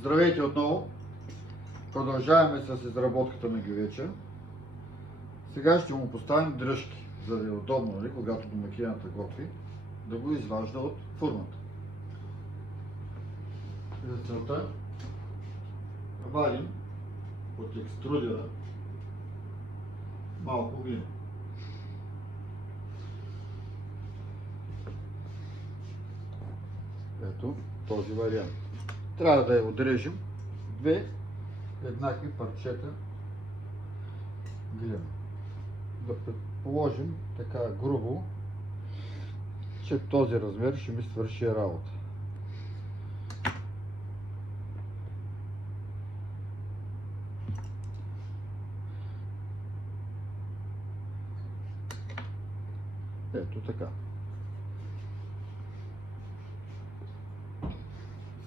Здравейте отново! Продължаваме с изработката на гювеча. Сега ще му поставим дръжки, за да е удобно, нали, когато домакината готви, да го изважда от фурната. За целта вадим от екструдера малко глина. Ето този вариант. Трябва да я отрежем две еднакви парчета глина. Да предположим така грубо, че този размер ще ми свърши работа. Ето така.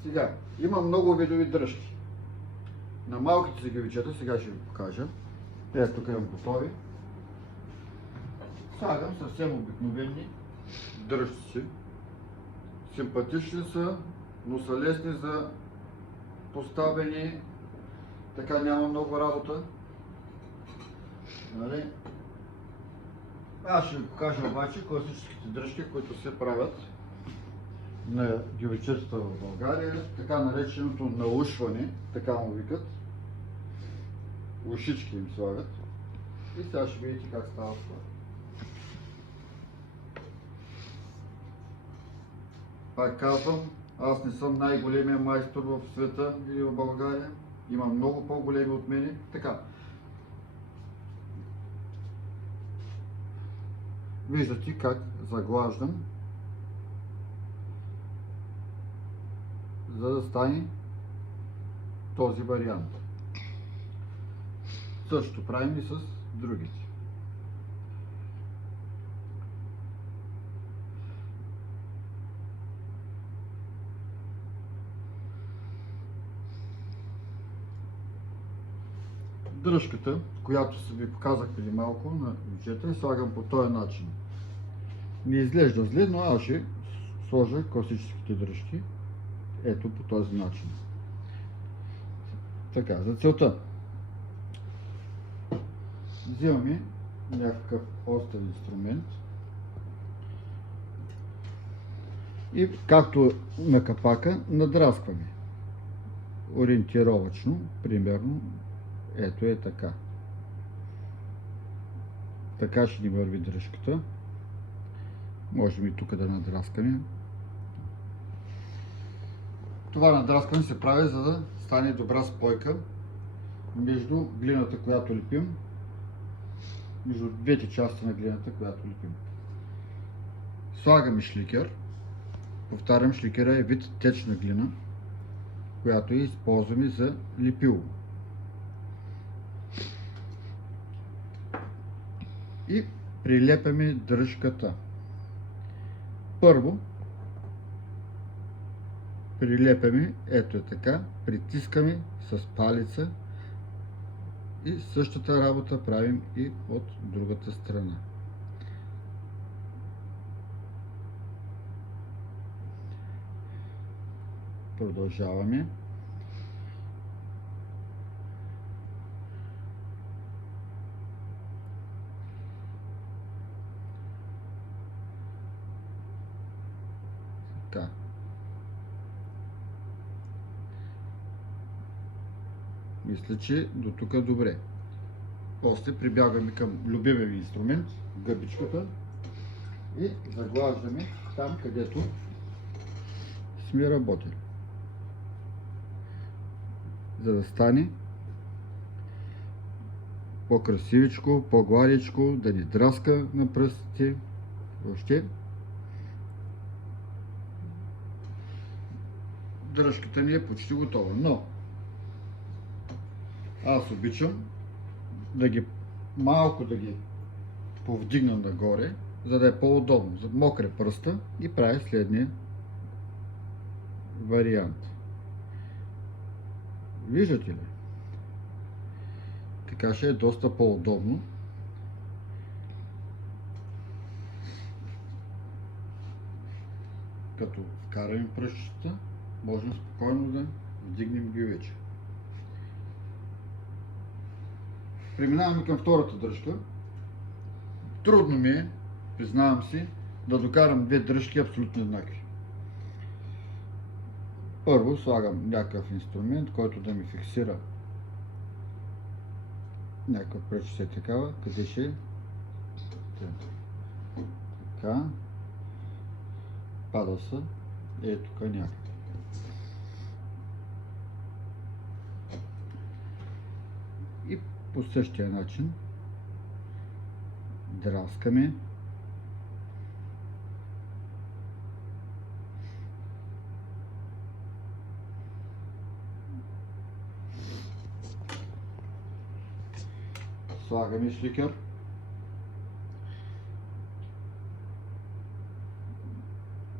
Сега, има много видови дръжки. На малките си гювечета, сега ще ви покажа. Ето тук имам готови. Слагам съвсем обикновени дръжци. Симпатични са, но са лесни за поставяне. Така няма много работа. Нали? Аз ще ви покажа обаче класическите дръжки, които се правят на гювечетата в България, така нареченото наушване, така му викат. Ушички им слагат. И сега ще видите как става това. Пак казвам, аз не съм най-големия майстор в света или в България. Има много по-големи от мене. Така. Виждате как заглаждам, за да стане този вариант. Също правим и с другите. Дръжката, която се ви показах преди малко на бюджета, слагам по този начин. Не изглежда зле, но аз ще сложа класическите дръжки ето по този начин. Така, за целта взимаме някакъв остър инструмент и както на капака надраскваме ориентировачно, примерно ето е така. Така ще ни върви дръжката. Можем и тук да надраскаме. Това надраскване се прави, за да стане добра спойка между глината, която лепим, между двете части на глината, която лепим. Слагаме шликер. Повтарям, шликера е вид течна глина, която използваме за лепило. И прилепяме дръжката. Първо прилепяме, ето е така, притискаме с палеца и същата работа правим и от другата страна. Продължаваме. Така. Мисля, че до тук е добре. После прибягваме към любимия ми инструмент, гъбичката, и заглаждаме там, където сме работили. За да стане по-красивичко, по-гладичко, да ни драска на пръстите. Въобще дръжката ни е почти готова, но аз обичам малко да ги повдигна нагоре, за да е по-удобно. За мокре пръста и правя следния вариант. Виждате ли? Така ще е доста по-удобно. Като вкараме пръстчета, можем спокойно да Вдигнем ги вече. Преминаваме към втората дръжка. Трудно ми е, признавам си, да докарам две дръжки абсолютно еднакви. Първо слагам някакъв инструмент, който да ми фиксира някакъв пречица такава, къде ще е. Така. Пада се. Ето тук някакъв. И по същия начин драскаме. Слагаме шликер.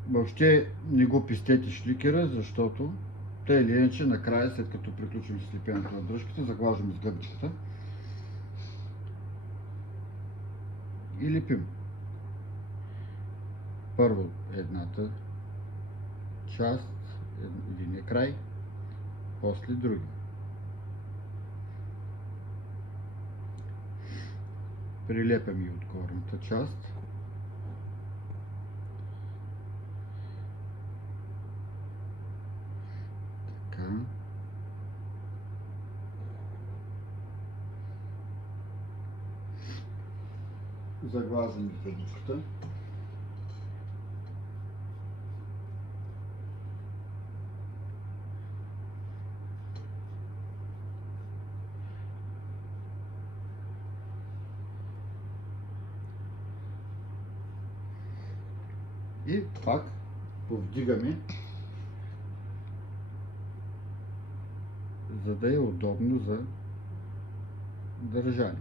Въобще не го пистете шликера, защото тъй или иначе накрая, след като приключим с лепенето на дръжката, заглаждаме с гъбичката и лепим. Първо едната част, единия край, после други. Прилепяме и от горната част. Така. Заглаждаме гъбичката. И пак повдигаме, за да е удобно за държане.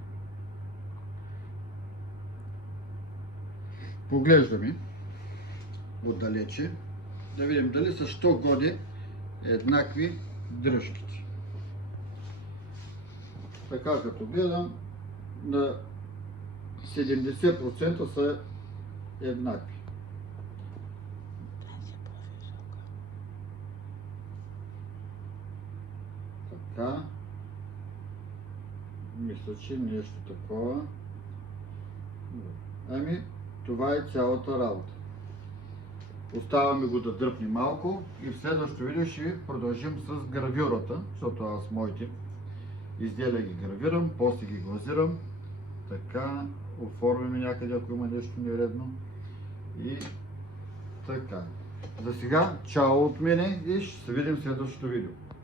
Поглеждаме отдалече, да видим дали са що годи еднакви дръжките. Така като гледам, на 70% са еднакви. Така. Мисля, че нещо такова. Ами, това е цялата работа. Оставаме го да дръпне малко и в следващото видео ще продължим с гравюрата, защото аз моите изделия ги гравирам, после ги глазирам. Така, оформяме някъде, ако има нещо нередно. И така. За сега, чао от мене и ще се видим в следващото видео.